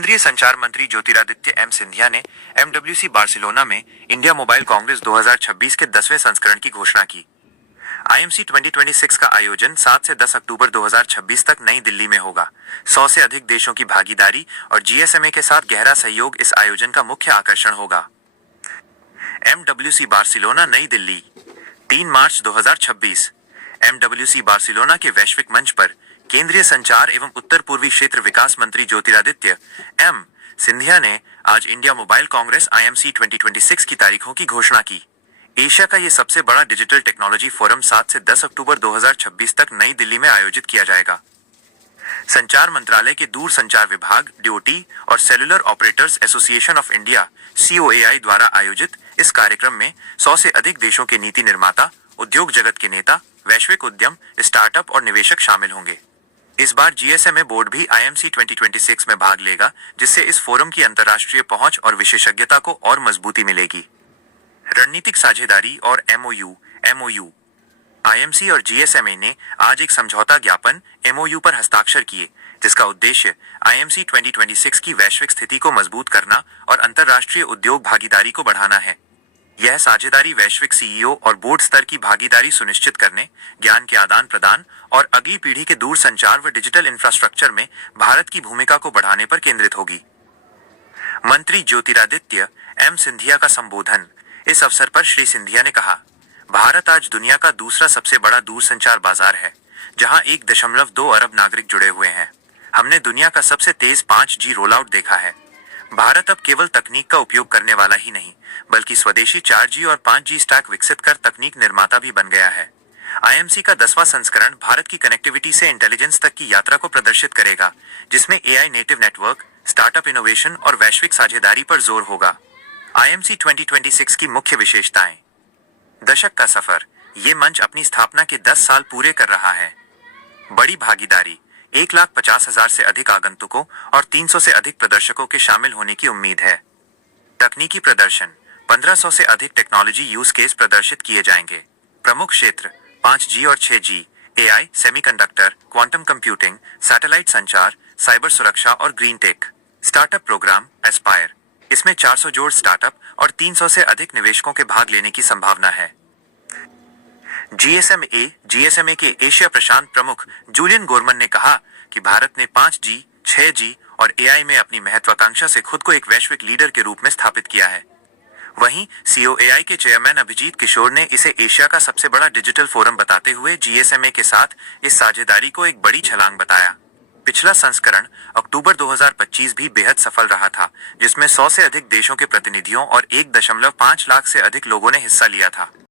केंद्रीय संचार मंत्री ज्योतिरादित्य एम सिंधिया ने MWC बार्सिलोना में इंडिया मोबाइल कांग्रेस 2026 के 10वें संस्करण की घोषणा की। IMC 2026 का आयोजन 7 से 10 अक्टूबर 2026 तक नई दिल्ली में होगा। 100 से अधिक देशों की भागीदारी और GSMA के साथ गहरा सहयोग इस आयोजन का मुख्य आकर्षण होगा। MWC बार्सिलोना नई दिल्ली 3 मार्च 2026। MWC बार्सिलोना के वैश्विक मंच पर केंद्रीय संचार एवं उत्तर पूर्वी क्षेत्र विकास मंत्री ज्योतिरादित्य एम सिंधिया ने आज इंडिया मोबाइल कांग्रेस IMC 2026 की तारीखों की घोषणा की। एशिया का ये सबसे बड़ा डिजिटल टेक्नोलॉजी फोरम 7 से 10 अक्टूबर 2026 तक नई दिल्ली में आयोजित किया जाएगा। संचार मंत्रालय के दूर संचार विभाग DOT और cellular operators association of India COAI द्वारा आयोजित इस कार्यक्रम में 100 से अधिक देशों के नीति निर्माता, उद्योग जगत के नेता, वैश्विक उद्यम, स्टार्टअप और निवेशक शामिल होंगे। इस बार GSMA बोर्ड भी IMC 2026 में भाग लेगा, जिससे इस फोरम की अंतर्राष्ट्रीय पहुंच और विशेषज्ञता को और मजबूती मिलेगी। रणनीतिक साझेदारी और MOU IMC और GSMA ने आज एक समझौता ज्ञापन MOU पर हस्ताक्षर किए, जिसका उद्देश्य IMC 2026 की वैश्विक स्थिति को मजबूत करना और अंतर्राष्ट्रीय उद्योग भागीदारी को बढ़ाना है। यह साझेदारी वैश्विक CEO और बोर्ड स्तर की भागीदारी सुनिश्चित करने, ज्ञान के आदान प्रदान और अगली पीढ़ी के दूर संचार व डिजिटल इंफ्रास्ट्रक्चर में भारत की भूमिका को बढ़ाने पर केंद्रित होगी। मंत्री ज्योतिरादित्य एम सिंधिया का संबोधन। इस अवसर पर श्री सिंधिया ने कहा, भारत आज दुनिया का दूसरा सबसे बड़ा दूरसंचार बाजार है, जहां 1.2 अरब नागरिक जुड़े हुए हैं। हमने दुनिया का सबसे तेज 5G रोल आउट देखा है। भारत अब केवल तकनीक का उपयोग करने वाला ही नहीं, बल्कि स्वदेशी 4G और 5G स्टैक विकसित कर तकनीक निर्माता भी बन गया है। IMC का 10वां संस्करण भारत की कनेक्टिविटी से इंटेलिजेंस तक की यात्रा को प्रदर्शित करेगा, जिसमें AI native network, startup innovation और वैश्विक साझेदारी पर जोर होगा। IMC 2026 की मुख्य विशेषताएं। दशक का सफर। ये मंच अपनी स्थापना के 10 साल पूरे कर रहा है। बड़ी भागीदारी। 1,50,000 से अधिक आगंतुकों और 300 से अधिक प्रदर्शकों के शामिल होने की उम्मीद है। तकनीकी प्रदर्शन। 1500 से अधिक टेक्नोलॉजी यूज केस प्रदर्शित किए जाएंगे। प्रमुख क्षेत्र 5G और 6G, AI, semiconductor, quantum computing, satellite संचार, साइबर सुरक्षा और green tech. Startup program Aspire. इसमें 400 जोड़ स्टार्टअप और 300 से अधिक निवेशकों के भाग लेने की संभावना है। GSMA के एशिया प्रशांत प्रमुख जूलियन गोरमन ने कहा कि भारत ने 5G, 6G और AI में अपनी महत्वाकांक्षा से खुद को एक वैश्विक लीडर के रूप में स्थापित किया है। वहीं COAI के चेयरमैन अभिजीत किशोर ने इसे एशिया का सबसे बड़ा डिजिटल फोरम बताते हुए GSMA के साथ इस साझेदारी को एक बड़ी छलांग बताया। पिछला संस्करण अक्टूबर 2025 भी बेहद सफल रहा था, जिसमें 100 से अधिक देशों के प्रतिनिधियों और 1.5 लाख से अधिक लोगों ने हिस्सा लिया था।